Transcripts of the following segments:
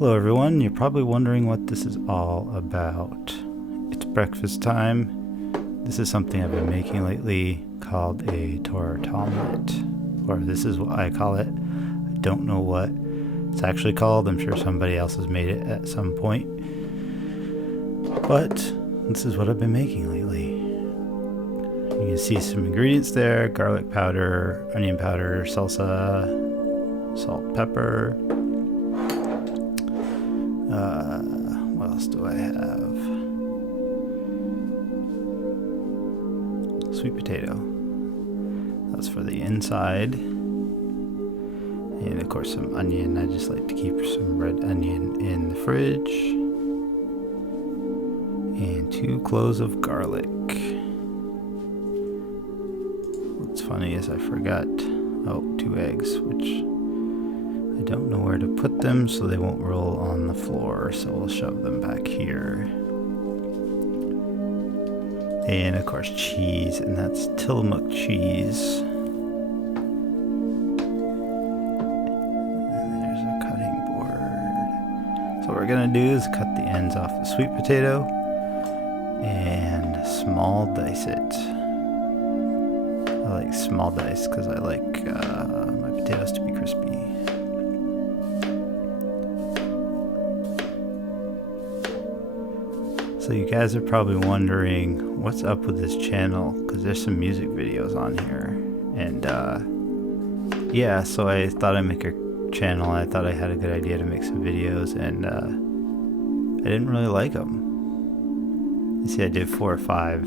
Hello everyone, you're probably wondering what this is all about. It's breakfast time. This is something I've been making lately called a Tortilla Omelette, or this is what I call it. I don't know what it's actually called. I'm sure somebody else has made it at some point. But this is what I've been making lately. You can see some ingredients there: garlic powder, onion powder, salsa, salt, pepper. What else do I have? Sweet potato. That's for the inside. And of course some onion. I just like to keep some red onion in the fridge. And 2 cloves of garlic. What's funny is I forgot 2 eggs, which I don't know where to put them so they won't roll on the floor, so we'll shove them back here. And of course cheese, and that's Tillamook cheese. And there's a cutting board. So what we're gonna do is cut the ends off the sweet potato and small dice it. I like small dice because I like my potatoes to be crispy. So you guys are probably wondering what's up with this channel, because there's some music videos on here, and yeah, so I thought I'd make a channel. I thought I had a good idea to make some videos, and I didn't really like them. You see, I did 4 or 5,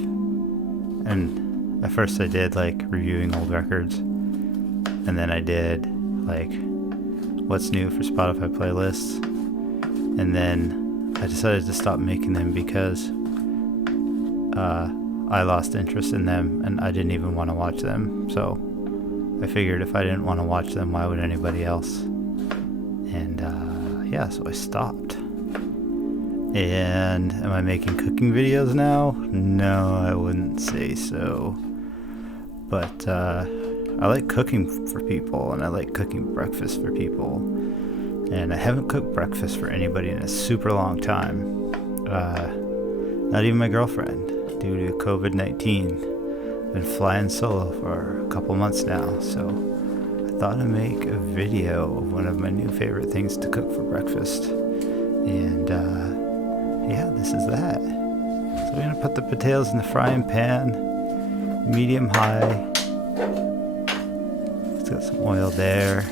and at first I did like reviewing old records, and then I did like what's new for Spotify playlists, and then I decided to stop making them because I lost interest in them and I didn't even want to watch them. So I figured if I didn't want to watch them, why would anybody else? And yeah, so I stopped. And am I making cooking videos now? No, I wouldn't say so. But I like cooking for people, and I like cooking breakfast for people. And I haven't cooked breakfast for anybody in a super long time. Not even my girlfriend, due to COVID-19. I've been flying solo for a couple months now, so I thought I'd make a video of one of my new favorite things to cook for breakfast. And yeah, this is that. So we're gonna put the potatoes in the frying pan, medium high. It's got some oil there.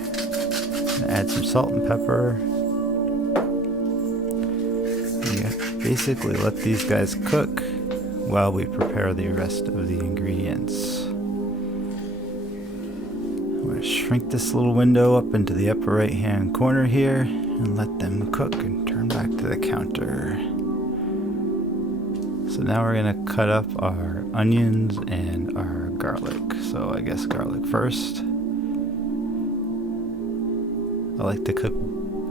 Add some salt and pepper. And basically let these guys cook while we prepare the rest of the ingredients. I'm going to shrink this little window up into the upper right hand corner here and let them cook and turn back to the counter. So now we're going to cut up our onions and our garlic. So I guess garlic first. I like to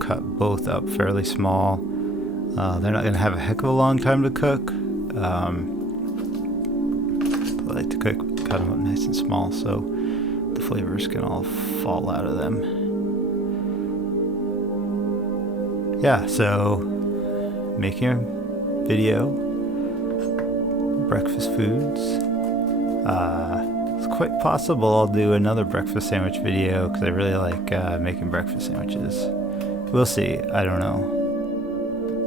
cut both up fairly small. They're not going to have a heck of a long time to cook. I like to cut them up nice and small so the flavors can all fall out of them. Yeah, so making a video, breakfast foods. It's quite possible I'll do another breakfast sandwich video because I really like making breakfast sandwiches. We'll see. I don't know.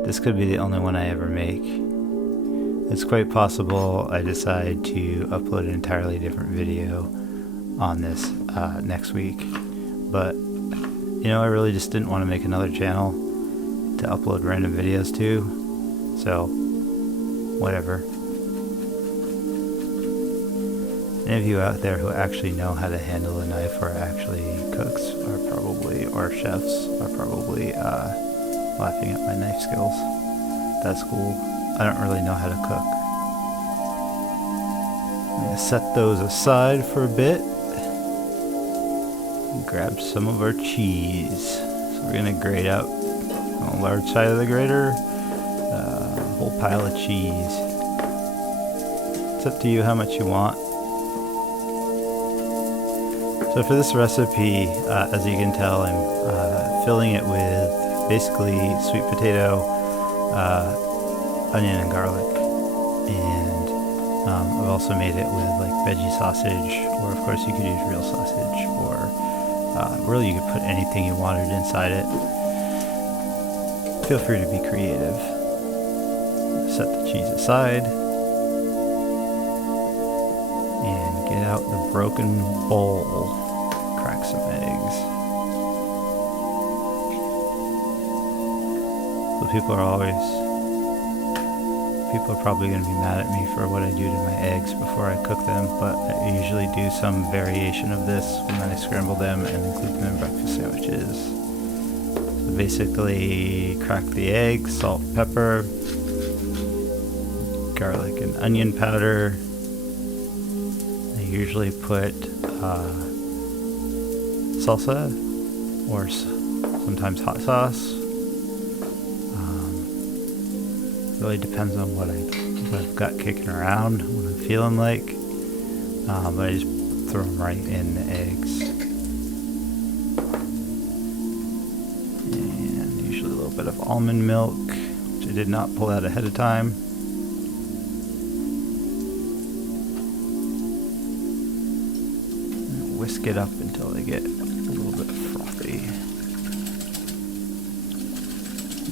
This could be the only one I ever make. It's quite possible I decide to upload an entirely different video on this next week. But, you know, I really just didn't want to make another channel to upload random videos to. So, whatever. Any of you out there who actually know how to handle a knife or actually cooks are probably, or chefs, are probably laughing at my knife skills. That's cool. I don't really know how to cook. I'm going to set those aside for a bit. And grab some of our cheese. So we're going to grate out on the large side of the grater a whole pile of cheese. It's up to you how much you want. So for this recipe, as you can tell, I'm filling it with basically sweet potato, onion and garlic, and I've also made it with like veggie sausage, or of course you could use real sausage, or really you could put anything you wanted inside it. Feel free to be creative. Set the cheese aside and get out the broken bowl. Crack some eggs. So people are probably going to be mad at me for what I do to my eggs before I cook them, but I usually do some variation of this when I scramble them and include them in breakfast sandwiches. So basically, crack the egg, salt, pepper, garlic and onion powder. I usually put salsa or sometimes hot sauce. Really depends on what I've got kicking around, what I'm feeling like. But I just throw them right in the eggs. And usually a little bit of almond milk, which I did not pull out ahead of time. And whisk it up until they get a little bit frothy.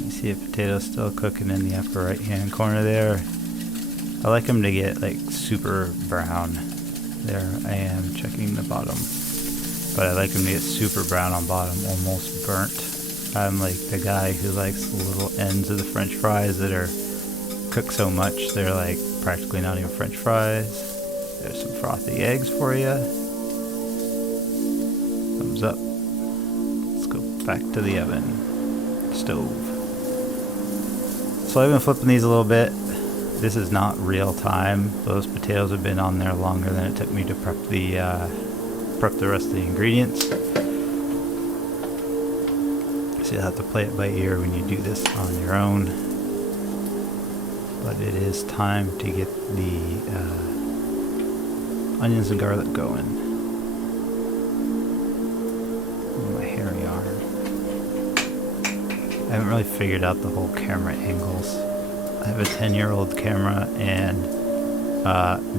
See a potato still cooking in the upper right hand corner there. I like them to get like super brown. There I am checking the bottom, but I like them to get super brown on bottom, almost burnt. I'm like the guy who likes the little ends of the french fries that are cooked so much they're like practically not even french fries. There's some frothy eggs for you. Thumbs up. Let's go back to the oven. Stove. So I've been flipping these a little bit. This is not real time. Those potatoes have been on there longer than it took me to prep the rest of the ingredients. So you'll have to play it by ear when you do this on your own. But it is time to get the onions and garlic going. My hairy arm. I haven't really figured out the whole camera angles. I have a 10-year-old camera and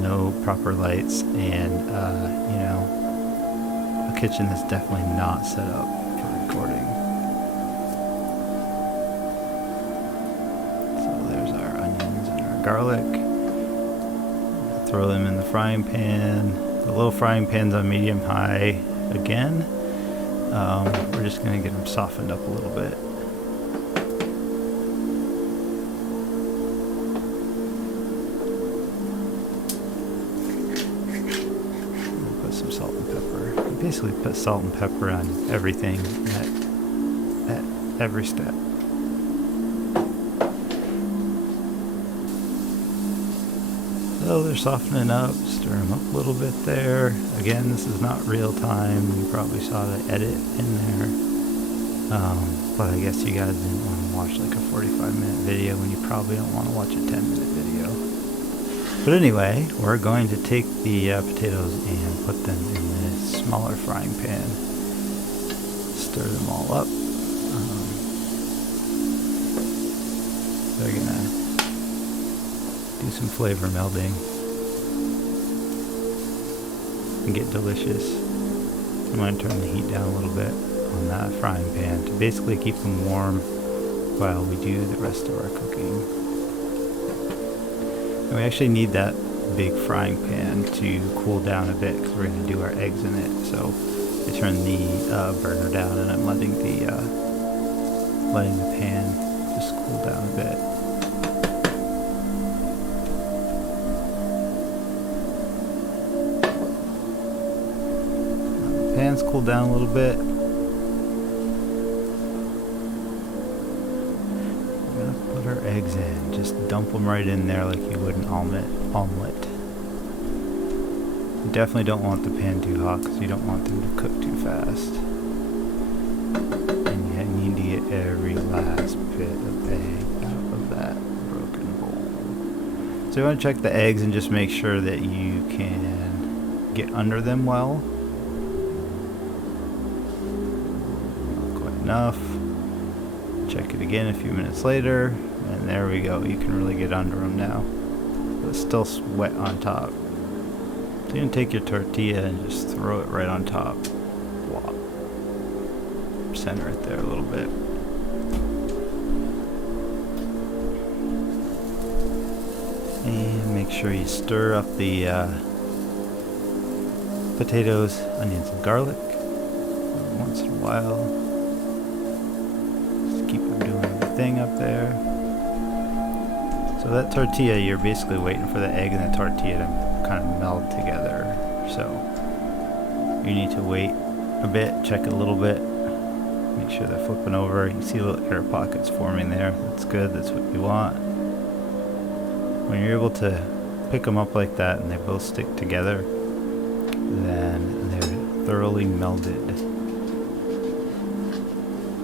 no proper lights, and a kitchen that's definitely not set up for recording. So there's our onions and our garlic. Throw them in the frying pan. The little frying pan's on medium-high again. We're just going to get them softened up a little bit. Some salt and pepper. You basically put salt and pepper on everything at every step. So they're softening up, stir them up a little bit there. Again, this is not real time. You probably saw the edit in there. But I guess you guys didn't want to watch like a 45-minute video when you probably don't want to watch a 10-minute video. But anyway, we're going to take the potatoes and put them in this smaller frying pan. Stir them all up. They're gonna do some flavor melding and get delicious. I'm going to turn the heat down a little bit on that frying pan to basically keep them warm while we do the rest of our cooking. And we actually need that big frying pan to cool down a bit because we're going to do our eggs in it. So I turn the burner down and I'm letting the pan just cool down a bit. The pan's cooled down a little bit. Put our eggs in. Just dump them right in there like you would an omelet. You definitely don't want the pan too hot because you don't want them to cook too fast. And you need to get every last bit of egg out of that broken bowl. So you want to check the eggs and just make sure that you can get under them well. Not quite enough. Check it again a few minutes later, and there we go. You can really get under them now. But it's still wet on top. So you're gonna take your tortilla and just throw it right on top. Wop. Center it there a little bit. And make sure you stir up the potatoes, onions, and garlic once in a while. Just keep them doing their thing up there. So that tortilla, you're basically waiting for the egg and the tortilla to kind of meld together. So you need to wait a bit, check it a little bit, make sure they're flipping over. You see little air pockets forming there. That's good, that's what you want. When you're able to pick them up like that and they both stick together, then they're thoroughly melded.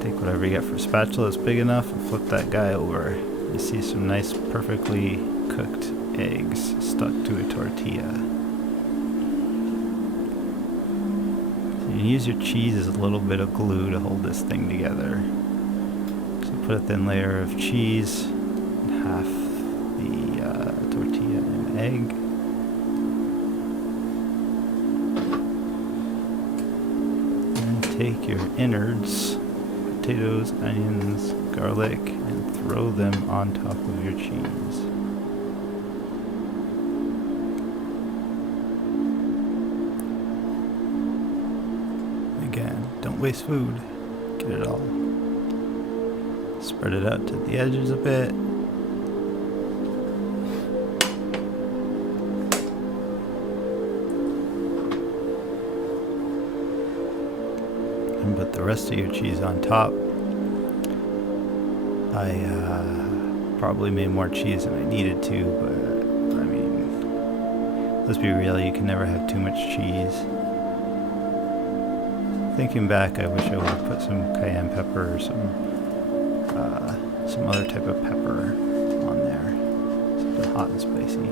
Take whatever you got for a spatula that's big enough and flip that guy over. You see some nice perfectly cooked eggs stuck to a tortilla. So you use your cheese as a little bit of glue to hold this thing together. So put a thin layer of cheese, half the tortilla and egg. And take your innards, potatoes, onions, garlic, and throw them on top of your cheese. Again, don't waste food. Get it all. Spread it out to the edges a bit. And put the rest of your cheese on top. I probably made more cheese than I needed to, but I mean, let's be real, you can never have too much cheese. Thinking back, I wish I would have put some cayenne pepper or some other type of pepper on there, something hot and spicy.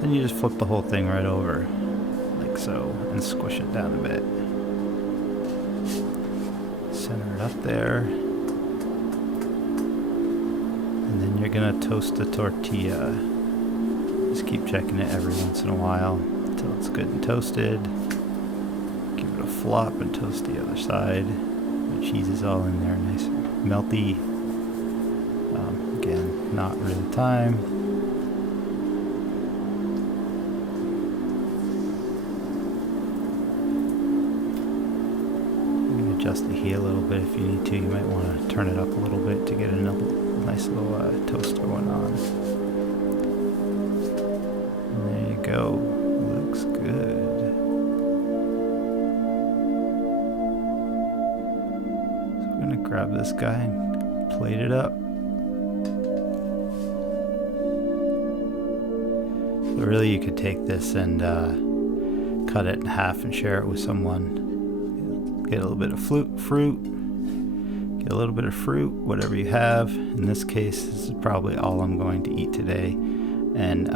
Then you just flip the whole thing right over, like so, and squish it down a bit. Center it up there. And then you're gonna toast the tortilla. Just keep checking it every once in a while until it's good and toasted. Give it a flop and toast the other side. The cheese is all in there, nice and melty. Again, not really time. You can adjust the heat a little bit if you need to. You might want to turn it up a little bit to get a nice little toast going on. And there you go. Looks good. So we're going to grab this guy and plate it up. So really you could take this and cut it in half and share it with someone. Get a little bit of fruit. Get a little bit of fruit, whatever you have. In this case, this is probably all I'm going to eat today. And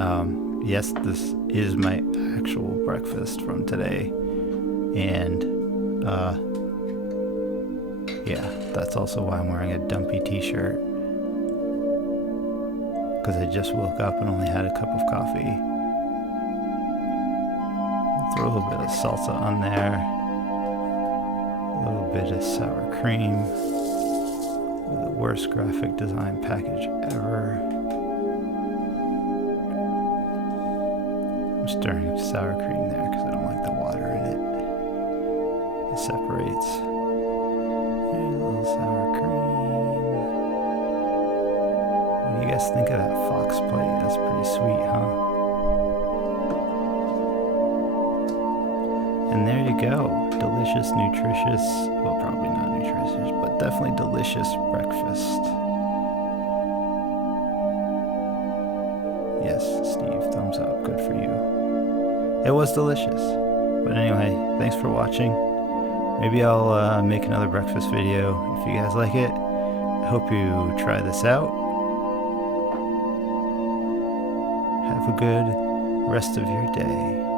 yes, this is my actual breakfast from today. And yeah, that's also why I'm wearing a dumpy t-shirt. Because I just woke up and only had a cup of coffee. Throw a little bit of salsa on there. A little bit of sour cream. The worst graphic design package ever. I'm stirring up sour cream there because I don't like the water in it. It separates. And a little sour cream. What do you guys think of that fox plate? That's pretty sweet, huh? And there you go. Delicious, nutritious, well, probably not nutritious, but definitely delicious breakfast. Yes, Steve, thumbs up. Good for you. It was delicious. But anyway, thanks for watching. Maybe I'll make another breakfast video if you guys like it. I hope you try this out. Have a good rest of your day.